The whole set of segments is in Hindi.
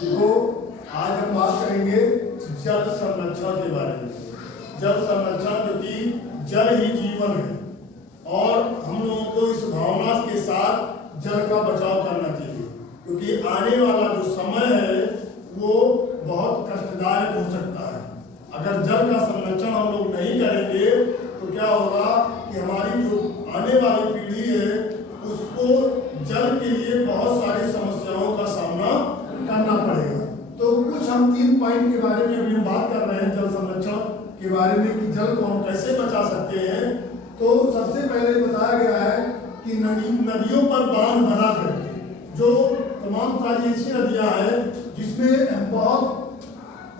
देखो, आज हम बात करेंगे जल संरक्षण के बारे में। जल संरक्षण क्योंकि जल ही जीवन है और हम लोगों को इस भावना के साथ जल का बचाव करना चाहिए, क्योंकि आने वाला जो समय है वो बहुत कष्टदायक हो सकता है। अगर जल का संरक्षण हम लोग नहीं करेंगे तो क्या होगा कि हमारी जो आने वाली पीढ़ी है उसको जल के लिए बहुत सारी समस्याओं का सामना करना पड़ेगा। तो कुछ हम 3 पॉइंट के बारे में अभी बात कर रहे हैं जल संरक्षण के बारे में कि जल को हम कैसे बचा सकते हैं। तो सबसे पहले बताया गया है कि नदियों पर बांध बना करके, जो तमाम सारी ऐसी नदियां हैं जिसमें बहुत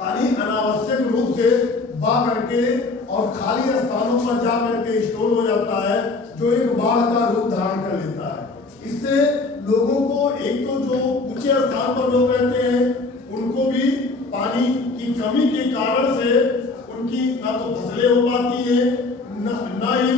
पानी अनावश्यक रूप से बह करके और खाली स्थानों पर जा करके स्टोर हो जाता है, जो एक बाढ़ का रूप धारण कर लेता है। इससे लोगों को, एक तो जो ऊंचे स्थान पर लोग रहते हैं उनको भी पानी की कमी के कारण से उनकी ना तो फसलें हो पाती है, ना ही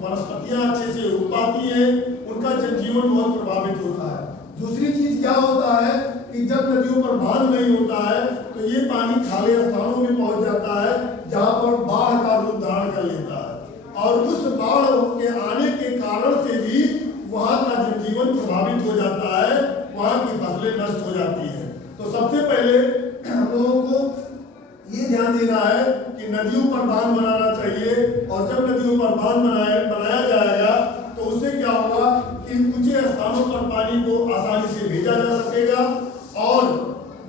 वनस्पतियां अच्छे से उग पाती है, उनका जनजीवन बहुत प्रभावित होता है। दूसरी चीज क्या होता है कि जब नदियों पर बांध नहीं होता है तो ये पानी खाली स्थानों में पहुंच जाता है जहां पर बाढ़ का रूप धारण कर लेता है, और उस बाढ़ के आने के कारण से भी वहां का जनजीवन प्रभावित हो जाता है, वहां की फसलें नष्ट हो जाती है। तो सबसे पहले हम लोगों को ये ध्यान देना है कि नदियों पर बांध बनाना चाहिए, और जब नदियों पर बांध बनाया जाएगा तो उससे क्या होगा कि ऊंचे स्थानों पर पानी को आसानी से भेजा जा सकेगा, और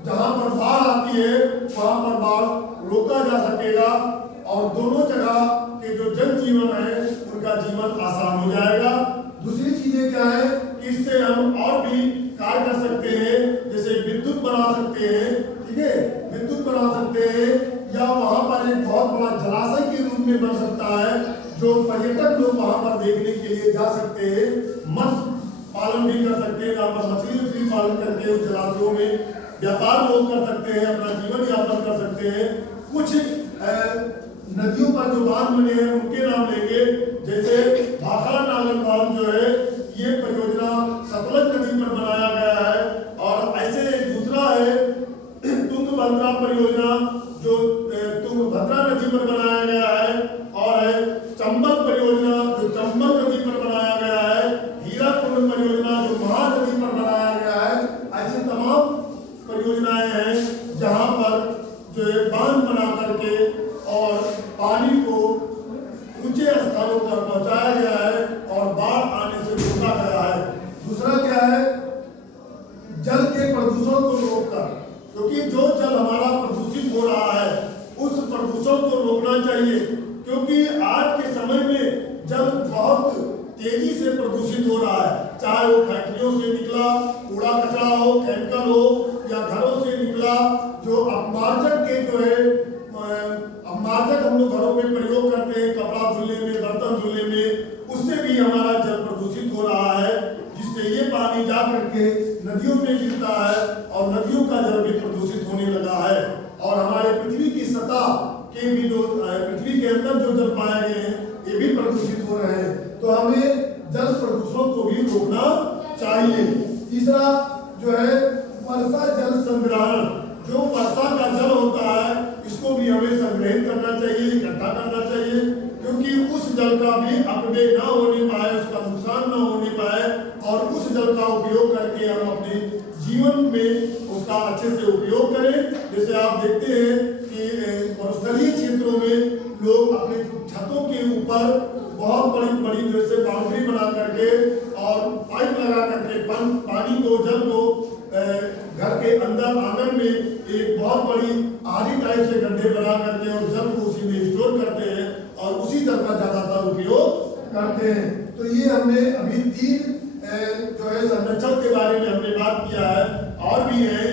जहां पर बाढ़ आती है वहां पर बाढ़ रोका जा सकेगा, और दोनों जगह के जो जनजीवन है उनका जीवन आसान हो जाएगा। दूसरी चीजें क्या है कि इससे हम और भी कार्य कर सकते हैं, जैसे विद्युत बना सकते हैं, ठीक है, विद्युत बना सकते हैं, या वहां पर एक बहुत बड़ा जलाशय के रूप में बन सकता है जो पर्यटक लोग वहां पर देखने के लिए जा सकते हैं। मत्स्य पालन भी कर सकते हैं, वहां पर मछली पालन करके उस जलाशयों में व्यापार लोग कर सकते हैं, अपना जीवन यापन कर सकते हैं। कुछ नदियों पर जो बांध बने हैं उनके नाम लेंगे, जैसे भाखड़ा नागर बांध जो है ये परियोजना सतलज नदी पर बनाया गया है, और ऐसे एक दूसरा है तुंगभद्रा परियोजना जो तुंगभद्रा नदी पर बनाया गया है, और है चंबल परियोजना जो चंबल नदी पर बनाया गया है, हीराकुंड परियोजना जो महानदी पर बनाया गया है। ऐसे तमाम परियोजनाएं हैं जहां पर जो है बांध बना करके और पानी को ऊंचे स्थानों पर पहुंचाया गया है और बाढ़ आने से रोका गया है। दूसरा क्या है, जल के प्रदूषण को रोककर, क्योंकि जो जल हमारा प्रदूषित हो रहा है उस प्रदूषण को रोकना चाहिए, क्योंकि आज के समय में जल बहुत तेजी से प्रदूषित हो रहा है, चाहे वो फैक्ट्रियों से निकला कूड़ा कचरा हो, केमिकल हो, या घरों से निकला जो अपमार्जक के जो है अपमार्जक हम लोग घरों में प्रयोग करते हैं, कपड़ा धुलने में, बर्तन धुलने में, उससे भी हमारा जल प्रदूषित हो रहा है, जिससे ये पानी जा करके नदियों में गिरता है और नदियों का जल भी प्रदूषित होने लगा है, और हमारे पृथ्वी की सतह के भी जो पृथ्वी के अंदर जो जल पाए गए हैं ये भी प्रदूषित हो रहे हैं। तो हमें जल प्रदूषण को भी रोकना चाहिए। तीसरा जो है वर्षा जल संग्रहण, जो वर्षा का जल होता है इसको भी हमें संग्रहित करना चाहिए, इकट्ठा करना चाहिए, क्योंकि उस जल का भी अपव्यय ना होने पाए, उसका नुकसान ना होने पाए, और उस जल का उपयोग करके हम अपने जीवन में उसका अच्छे से उपयोग करें। जैसे आप देखते हैं कि मरुस्थलीय क्षेत्रों में लोग अपने छतों के ऊपर बहुत बड़ी बड़ी जैसे बाउंड्री बना करके और पाइप लगा करके पानी को, जल को घर के अंदर आंगन में एक बहुत बड़ी आरी टाइप से गड्ढे बना करके और जल को उसी में स्टोर करते हैं और उसी जल का ज्यादातर उपयोग करते हैं। तो ये हमने अभी 3 जो है संरक्षण के बारे में हमने बात किया है, और भी है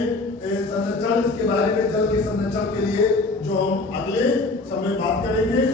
संरक्षण, इसके बारे में जल के संरक्षण के लिए जो हम अगले समय बात करेंगे।